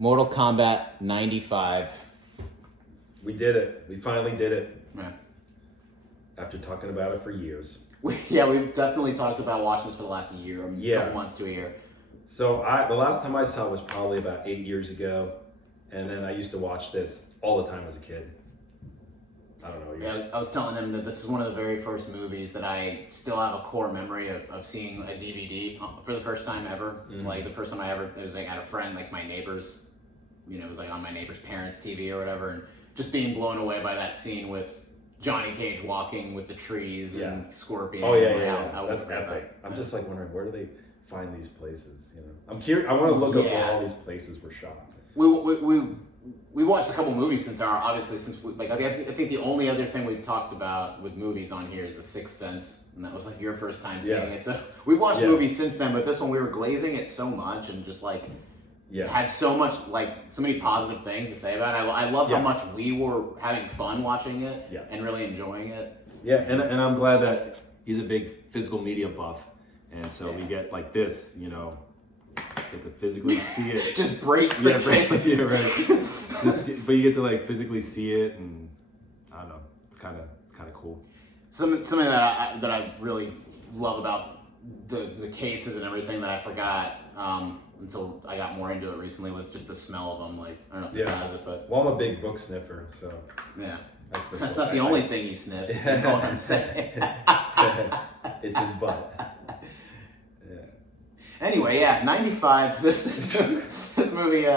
Mortal Kombat 95. We did it. We finally did it. Yeah. After talking about it for years. We've definitely talked about watching this for the last year, or a couple months to a year. So the last time I saw it was probably about 8 years ago, and then I used to watch this all the time as a kid. I don't know. Yeah, I was telling him that this is one of the very first movies that I still have a core memory of seeing a DVD for the first time ever. Mm-hmm. Like the first time it was like at a friend, like my neighbor's, it was like on my neighbor's parents' TV or whatever, and just being blown away by that scene with Johnny Cage walking with the trees and Scorpion. Oh yeah. That's epic. I'm just like wondering, where do they find these places? I'm curious. I want to look up where all these places were shot. We watched a couple movies since I think the only other thing we've talked about with movies on here is The Sixth Sense, and that was like your first time seeing it. So we've watched movies since then, but this one we were glazing it so much and just like had so many positive things to say about it. I love how much we were having fun watching it and really enjoying it. Yeah, and I'm glad that he's a big physical media buff, and so we get like this, get to physically see it. Just breaks the case. Yeah, right. But you get to like physically see it, and I don't know. It's kind of cool. Something that I really love about the cases and everything that I forgot until I got more into it recently was just the smell of them. Like I don't know if this has it, but I'm a big book sniffer, so that's not the only thing he sniffs. If you know what I'm saying. It's his butt. Anyway, 95. This movie,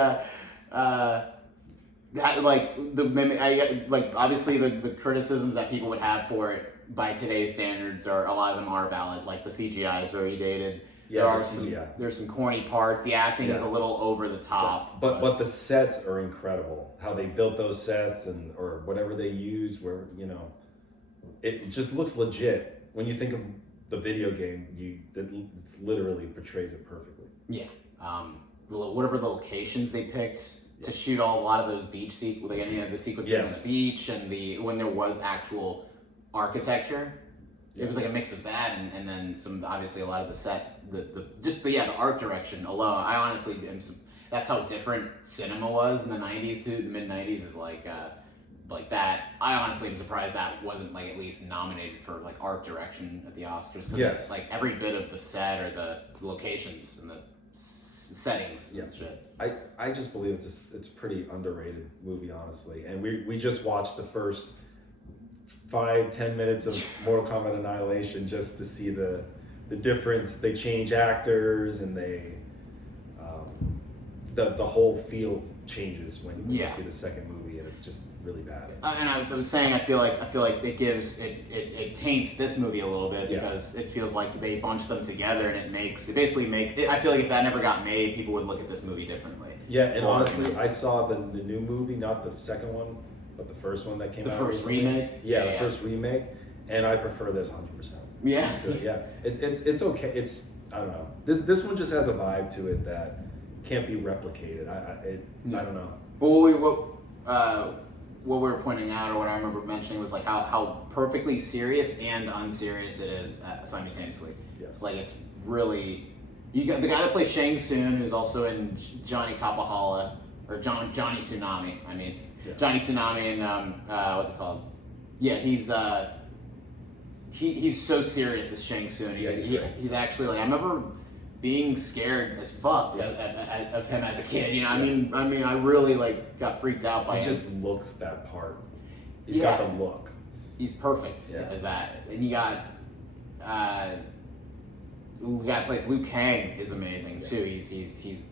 obviously the criticisms that people would have for it by today's standards are a lot of them are valid. Like the CGI is very dated. There's some corny parts. The acting is a little over the top. But the sets are incredible. How they built those sets or whatever they use, where it just looks legit when you think of the video game. It literally portrays it perfectly. Yeah. Whatever the locations they picked to shoot a lot of those beach the sequences on the beach and when there was actual architecture. It was like a mix of that and then some, obviously a lot of the set, the art direction alone. I honestly that's how different cinema was in the 90s to the mid 90s is like that. I honestly am surprised that wasn't like at least nominated for like art direction at the Oscars. Because it's like every bit of the set or the locations and the settings and shit. I just believe it's a pretty underrated movie, honestly. And we just watched the first 5-10 minutes of Mortal Kombat Annihilation just to see the difference. They change actors and they the whole feel changes when you see the second movie, and it's just really bad. And I was saying I feel like it gives it taints this movie a little bit because it feels like they bunch them together and it basically makes I feel like if that never got made, people would look at this movie differently. Yeah, and honestly, I saw the new movie, not the second one, but the first one that came out. The first remake? The first remake, and I prefer this 100%. Yeah. It's okay. I don't know. This one just has a vibe to it that can't be replicated. I don't know. Well, what we were pointing out, or what I remember mentioning, was like how perfectly serious and unserious it is simultaneously. Yes. Like it's really, you got the guy that plays Shang Tsung, who's also in Johnny Capahala or Johnny Tsunami. I mean, Johnny Tsunami and what's it called? Yeah, he's so serious as Shang Tsung. He's actually like I remember being scared as fuck of him as a kid. I mean, I really like got freaked out by him. He just looks that part. He's got the look. He's perfect as that. And you got the guy who plays Liu Kang is amazing too. He's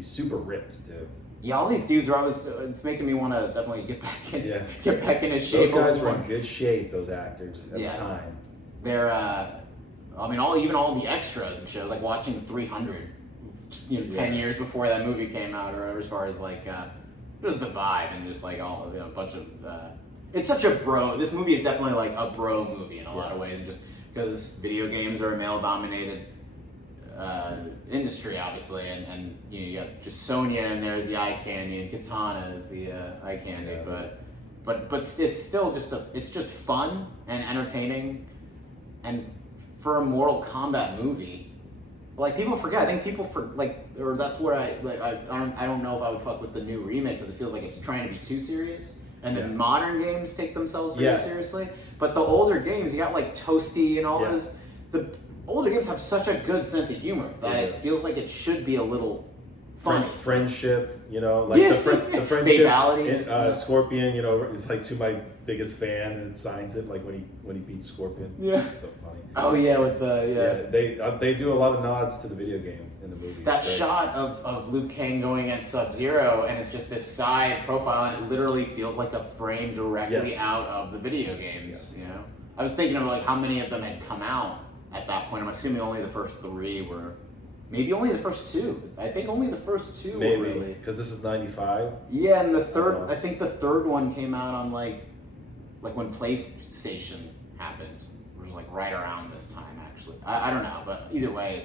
super ripped too. Yeah, all these dudes are always. It's making me want to definitely get back in his shape. Those guys were in good shape. Those actors at the time. They're. I mean, all the extras and shit. I was like watching 300, 10 years before that movie came out, or whatever. As far as like, just the vibe and just like all a bunch of. It's such a bro. This movie is definitely like a bro movie in a lot of ways, just because video games are a male-dominated industry, obviously, and you got just Sonya and there's the eye candy, and Katana is the eye candy, but it's still it's just fun and entertaining, and for a Mortal Kombat movie, like people forget. I think or that's where I don't know if I would fuck with the new remake because it feels like it's trying to be too serious. And then modern games take themselves very seriously. But the older games, you got like Toasty and all those. The older games have such a good sense of humor that it feels like it should be a little funny. Friendship, you know, like the friendship. Scorpion, you know, it's like to my biggest fan, and it signs it like when he beats Scorpion. Yeah, it's so funny. Oh yeah, with the they do a lot of nods to the video game in the movie. That shot of Liu Kang going against Sub-Zero, and it's just this side profile, and it literally feels like a frame directly out of the video games. You know, I was thinking of like how many of them had come out at that point. I'm assuming only the first 3 were. Maybe only the first 2. I think only the first 2 were really. Because this is 95. Yeah, and the third, I think the third one came out on like when PlayStation happened. It was like right around this time, actually. I don't know, but either way,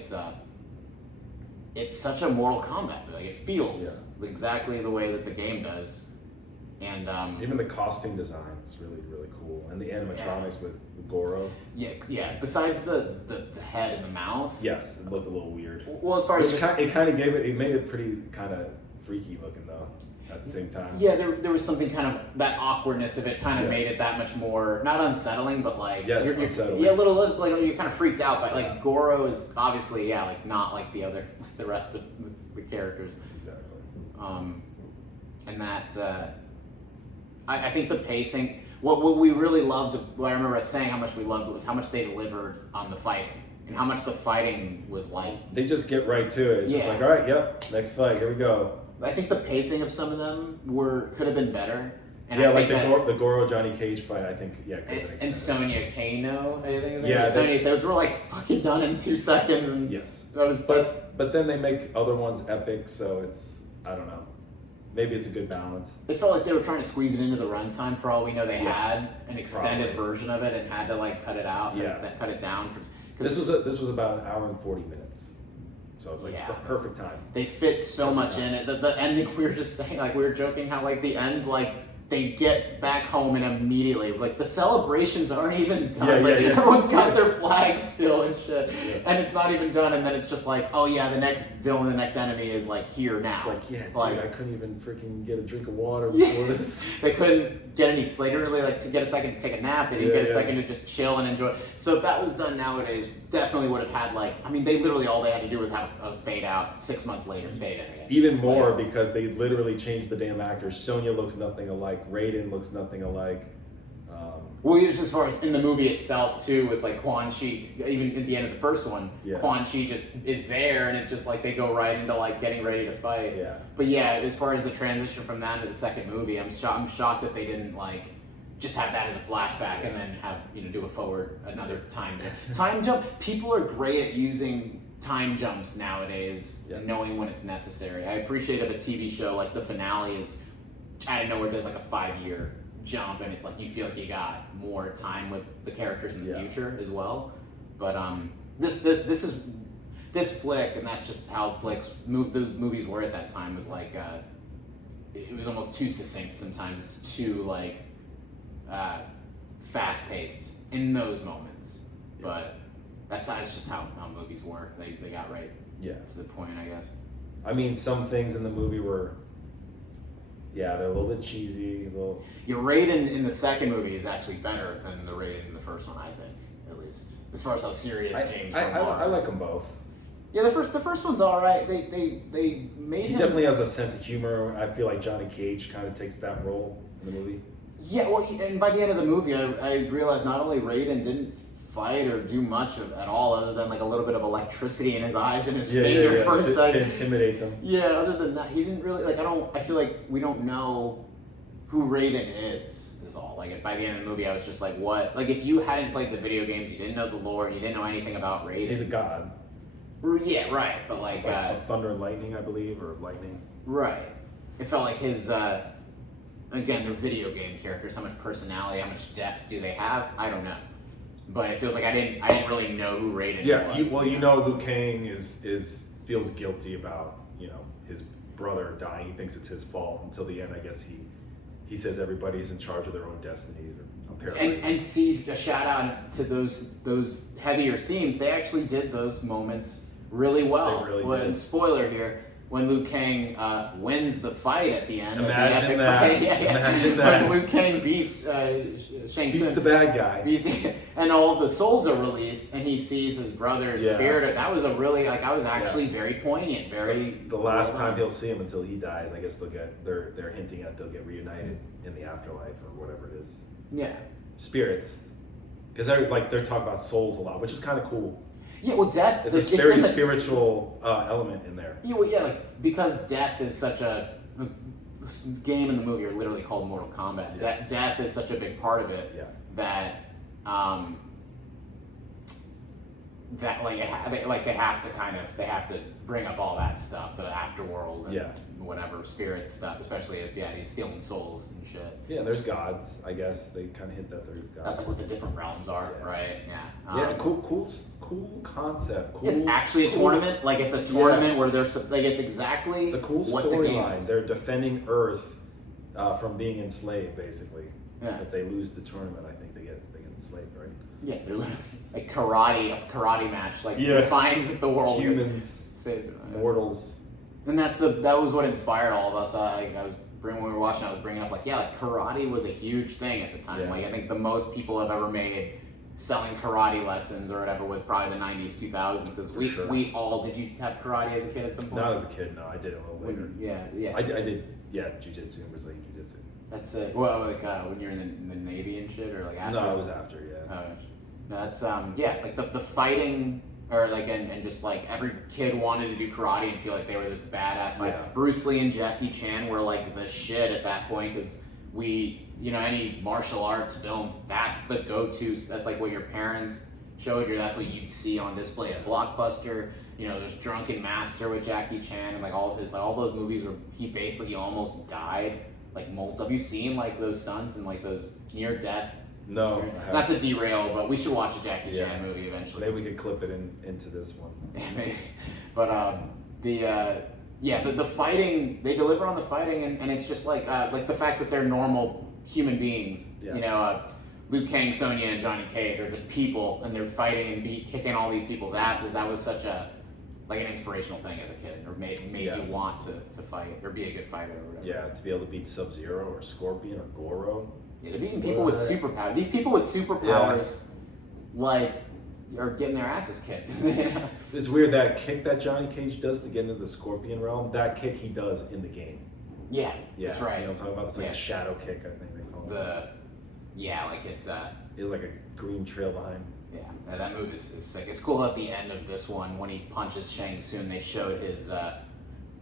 it's such a Mortal Kombat. Like it feels exactly the way that the game does, and even the costume design is really really cool, and the animatronics with Goro. Yeah. Besides the head and the mouth. Yes, it looked a little weird. Well, as far as it kind of made it pretty kind of freaky looking though. At the same time. Yeah, there was something kind of, that awkwardness of it kind of made it that much more, not unsettling, but like, unsettling. Yeah, a little, like you're kind of freaked out by, like Goro is obviously, like not like the rest of the characters. Exactly. And that, I think the pacing, what we really loved, what I remember us saying how much we loved was how much they delivered on the fighting. And how much the fighting was like. They just get right to it. It's just like, all right, next fight, here we go. I think the pacing of some of them could have been better. And I like the Goro Johnny Cage fight. I think could have been extended. And Sonya Kano, I think. Sonya, those were like fucking done in 2 seconds. And that was. But then they make other ones epic, so it's, I don't know. Maybe it's a good balance. It felt like they were trying to squeeze it into the runtime. For all we know, they had an extended version of it and had to like cut it out. Cut it down This was about 1 hour and 40 minutes. So it's like perfect time. They fit so much in it. The ending, we were just saying, like we were joking how like the end, like they get back home and immediately, like the celebrations aren't even done. Everyone's got their flags still and shit, and it's not even done. And then it's just like, oh yeah, the next villain, the next enemy is like here now. It's like, dude, I couldn't even freaking get a drink of water before this. They couldn't get any sleep, really, like to get a second to take a nap. They didn't get a second to just chill and enjoy. So if that was done nowadays, definitely would have had like, I mean, they literally all they had to do was have a fade out. 6 months later, fade in again. Even more because they literally changed the damn actors. Sonya looks nothing alike. Raiden looks nothing alike. Well, just as far as in the movie itself too, with like Quan Chi, even at the end of the first one, Quan Chi just is there, and it's just like they go right into like getting ready to fight. Yeah. But yeah, as far as the transition from that to the second movie, I'm shocked that they didn't like just have that as a flashback and then have do a forward another time jump. People are great at using time jumps nowadays, and knowing when it's necessary. I appreciate if a TV show like the finale is out of nowhere does like a 5-year jump, and it's like you feel like you got more time with the characters in the future as well. But this flick, and that's just how the movies were at that time, was like it was almost too succinct sometimes. It's too like fast paced in those moments. But that's just how movies work. They got right to the point, I guess. I mean, some things in the movie were they're a little bit cheesy. Raiden in the second movie is actually better than the Raiden in the first one, I think, at least as far as how serious James. I like them both. Yeah, the first one's all right. They made he him definitely has a sense of humor. I feel like Johnny Cage kind of takes that role in the movie. Yeah, well, and by the end of the movie, I realized not only Raiden didn't fight or do much at all, other than like a little bit of electricity in his eyes and his finger for a second to intimidate them. Yeah, other than that, he didn't really like. I feel like we don't know who Raiden is all. Like by the end of the movie, I was just like, what? Like if you hadn't played the video games, you didn't know the lore, you didn't know anything about Raiden. He's a god. Yeah, right. But like of thunder and lightning, I believe, or lightning. Right. It felt like his. Again, they're video game characters. How much personality, how much depth do they have? I don't know. But it feels like I didn't really know who Raiden was. Liu Kang feels guilty about his brother dying. He thinks it's his fault until the end. I guess he says everybody's in charge of their own destiny. And see a shout out to those heavier themes. They actually did those moments really well. They really Well, did. spoiler here. When Liu Kang wins the fight at the end Imagine of the epic that. fight, Imagine that. when Liu Kang beats Shang Beats Tsung, the bad guy. and all the souls are released, and he sees his brother's spirit. That was a really I was actually very poignant. Very the last time he'll see him until he dies. I guess they're hinting at they'll get reunited in the afterlife or whatever it is. Yeah. Spirits, because they're talking about souls a lot, which is kind of cool. Yeah, well, death. It's a very spiritual element in there. Yeah, well, like because death is such a the game and the movie are literally called Mortal Kombat. Yeah. Death is such a big part of it that they have to bring up all that stuff, the afterworld and whatever spirit stuff, especially if he's stealing souls and shit. Yeah, there's gods. I guess they kind of hint that they're gods. That's like what the different realms are, right? Yeah. Cool concept. Cool, it's actually a tournament. Like it's a tournament where there's like it's exactly it's a cool what the game storyline. is. They're defending Earth from being enslaved, basically. Yeah. If they lose the tournament, I think they get enslaved, right? Yeah, they're literally a karate match. Like defines if the world humans, saved. Mortals. And that was what inspired all of us. When we were watching, I was bringing up karate was a huge thing at the time. Yeah. Like I think the most people have ever made selling karate lessons or whatever was probably the 90s, 2000s. Because we all did. You have karate as a kid at some point? Not as a kid. No, I did it a little later. Yeah. I did. Yeah, jiu-jitsu and Brazilian jiu-jitsu. That's it. Well, when you're in the Navy and shit, or like after? No, it was after. Yeah. Oh, no, that's like the fighting. Or and just like every kid wanted to do karate and feel like they were this badass fight. Yeah. Bruce Lee and Jackie Chan were like the shit at that point because any martial arts films, that's the go-to. That's like what your parents showed you. That's what you'd see on display at Blockbuster. There's Drunken Master with Jackie Chan and like all those movies where he basically almost died. Like have you seen like those stunts and like those near death? No, not to derail, but we should watch a Jackie Chan movie eventually. Maybe we could clip it into this one. Maybe. But the fighting, they deliver on the fighting, and it's just like the fact that they're normal human beings. Yeah. Liu Kang, Sonya, and Johnny Cage are just people, and they're fighting and kicking all these people's asses. That was such an inspirational thing as a kid, or made you want to fight or be a good fighter or whatever. Yeah, to be able to beat Sub-Zero or Scorpion or Goro. Yeah, they're beating people with superpowers. These people with superpowers, are getting their asses kicked. It's weird, that kick that Johnny Cage does to get into the Scorpion realm, that kick he does in the game. Yeah, that's right. You know what I'm talking about? It's like a shadow kick, I think they call it. There's like a green trail behind. Yeah, that move is sick. It's cool at the end of this one when he punches Shang Tsung, they showed his a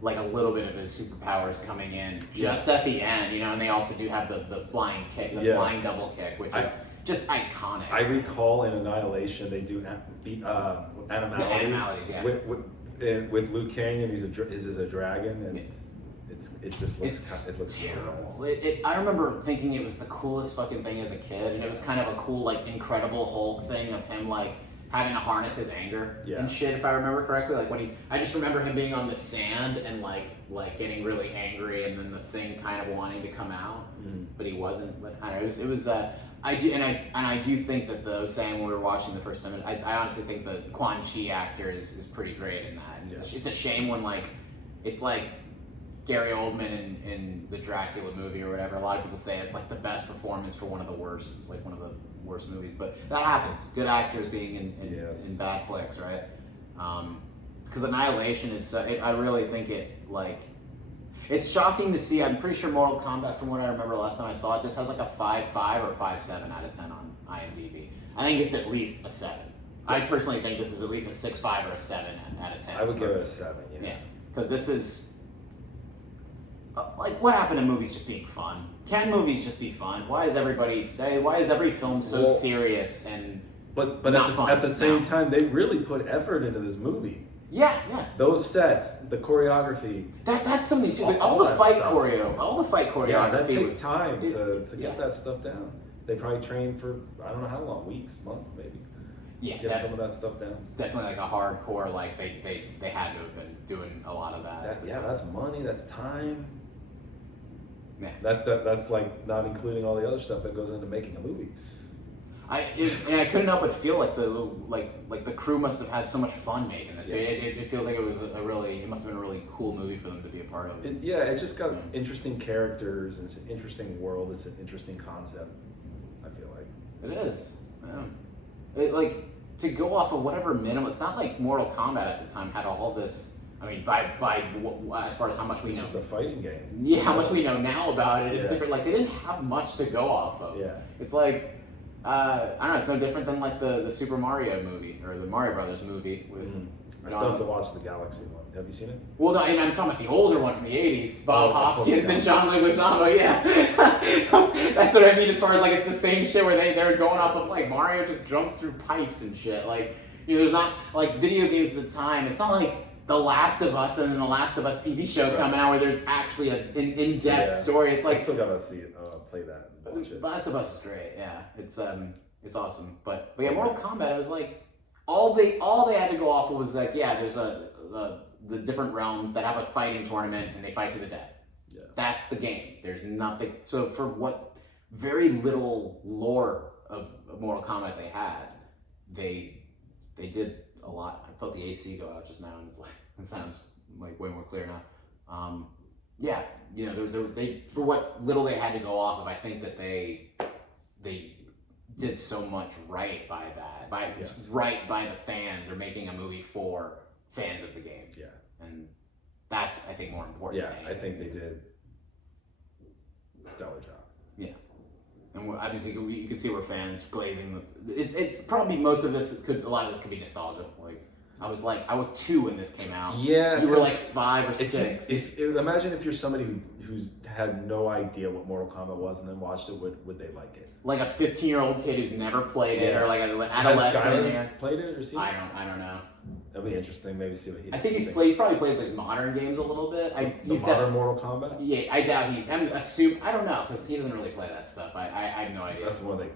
little bit of his superpowers coming in just at the end, and they also do have the flying kick, flying double kick, which is just iconic. I recall in Annihilation they do animality with Liu Kang, and he's a dragon, and it looks terrible. I remember thinking it was the coolest fucking thing as a kid, and it was kind of a cool Incredible Hulk thing of him having to harness his anger and shit, if I remember correctly. Like when I just remember him being on the sand and like getting really angry, and then the thing kind of wanting to come out, but he wasn't. But I don't know, it was I do think that when we were watching the first time, I honestly think the Quan Chi actor is pretty great in that. And it's a shame when it's like Gary Oldman in the Dracula movie or whatever. A lot of people say it's like the best performance for one of the worst, one of the worst movies, but that happens. Good actors being in bad flicks, right? Because Annihilation is, I really think it's shocking to see. I'm pretty sure Mortal Kombat, from what I remember last time I saw it, this has like a 5.5 or 5.7 out of 10 on IMDb. I think it's at least a 7. I personally think this is at least a 6.5 or a 7 out of 10. I would give it a 7. Yeah, because this is what happened to movies just being fun? Can movies just be fun? Why is every film so serious and but not fun? At the same time, they really put effort into this movie. Yeah. Those sets, the choreography. That's something too. All the fight choreography. Yeah, that takes time to get that stuff down. They probably train for I don't know how long, weeks, months, maybe. Yeah, get some of that stuff down. Definitely a hardcore. They had to have been doing a lot of that. That's money. That's time. Yeah. That's not including all the other stuff that goes into making a movie. And I couldn't help but feel like the crew must have had so much fun making this. Yeah. It feels like it was it must have been a really cool movie for them to be a part of. It just got interesting characters, and it's an interesting world. It's an interesting concept. I feel like It is. Yeah. To go off of whatever minimum. It's not like Mortal Kombat at the time had all this. I mean, by as far as how much we know. It's just a fighting game. Yeah, how much we know now about it is Yeah. different. Like they didn't have much to go off of. Yeah. It's like I don't know. It's no different than like the Super Mario movie or the Mario Brothers movie with. I still have to watch the Galaxy one. Have you seen it? Well, no, I'm talking about the older one from the '80s, Bob Hoskins yeah. and John Leguizamo. Yeah, that's what I mean. As far as like it's the same shit where they're going off of like Mario just jumps through pipes and shit. Like there's not like video games at the time. It's not like The Last of Us and then The Last of Us TV show coming out where there's actually an in-depth story. It's like I still gotta see it. Play that. And watch it. Last of Us is great. Yeah, it's awesome. But yeah, Mortal Kombat. It was like all they had to go off of was like there's the different realms that have a fighting tournament and they fight to the death. Yeah. That's the game. There's nothing. So for what very little lore of Mortal Kombat they had, they did a lot. I felt the AC go out just now, and it's like it sounds like way more clear now. Yeah, they for what little they had to go off of, I think that they did so much right by that, right by the fans, or making a movie for fans of the game. Yeah, and that's I think more important. Yeah, I think they did a stellar job. Yeah, and obviously you can see we're fans glazing. It's probably most of this a lot of this could be nostalgia. Like I was 2 when this came out. Yeah, you were like 5 or 6. Imagine if you're somebody who's had no idea what Mortal Kombat was and then watched it, would they like it? Like a 15-year-old kid who's never played it, or like an Has adolescent. Skyler played it or seen it? I don't know. That'd be interesting. Maybe see what he. I think he's probably played like modern games a little bit. He's modern Mortal Kombat. Yeah, I doubt I don't know because he doesn't really play that stuff. I have no idea. That's the one they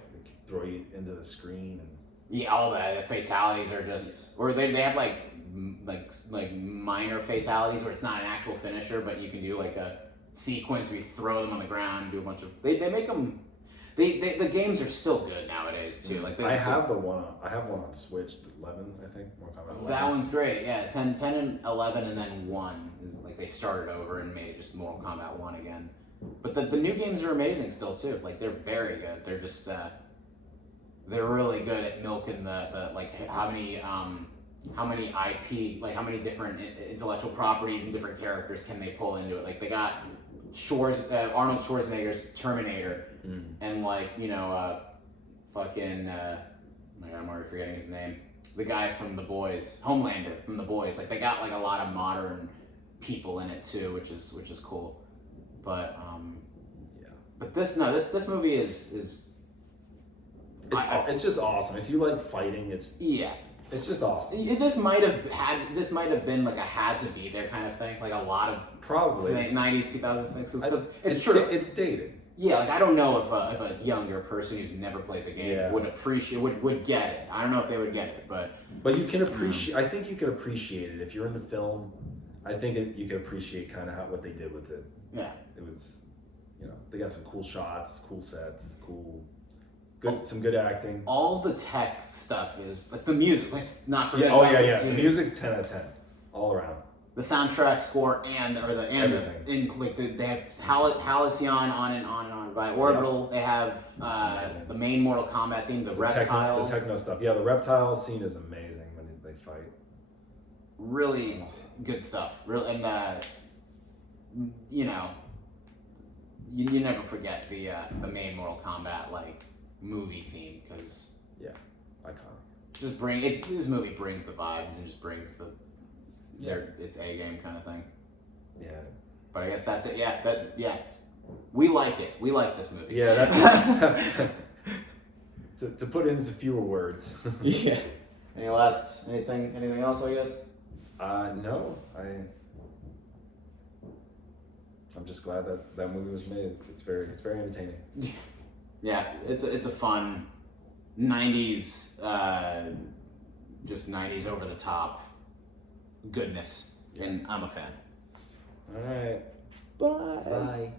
throw you into the screen and. Yeah, all the fatalities are just, or they have like minor fatalities where it's not an actual finisher, but you can do like a sequence where you throw them on the ground and do a bunch of. They make them. The games are still good nowadays too. Like I have one on Switch, 11, I think. Mortal Kombat 11. That one's great. Yeah, 10 and 11, and then 1 is like they started over and made it just Mortal Kombat 1 again. But the new games are amazing still too. Like they're very good. They're just they're really good at milking the like how many IP, like how many different intellectual properties and different characters can they pull into it. Like they got Arnold Schwarzenegger's Terminator, and like fucking my God, I'm already forgetting his name. The guy from The Boys, Homelander from The Boys. Like they got like a lot of modern people in it too, which is cool. But but this movie is it's just awesome. If you like fighting, it's just awesome. This might have been like a had to be there kind of thing, like a lot of probably 90s 2000s things because it's true. true. It's dated. Yeah, like I don't know if a younger person who's never played the game would get it. I don't know if they would get it, but you can appreciate. I think you can appreciate it if you're into film. I think you can appreciate kind of what they did with it. Yeah, it was, they got some cool shots, cool sets, some good acting. All the tech stuff is like the music. Let's not forget. Yeah. The music's 10 out of 10, all around. The soundtrack score they have Halcyon on and on. By Orbital, they have the main Mortal Kombat theme, the reptile. The techno stuff. Yeah, the reptile scene is amazing when they fight. Really good stuff. And you never forget the main Mortal Kombat like movie theme because iconic. This movie brings the vibes and just brings it's A game kind of thing. Yeah. But I guess that's it. Yeah. We like it. We like this movie. Yeah. That's to put it into fewer words. Yeah. Anything else? I guess. No. I'm just glad that movie was made. It's very entertaining. Yeah. It's a fun 90s, just 90s over the top goodness, and I'm a fan. All right. Bye.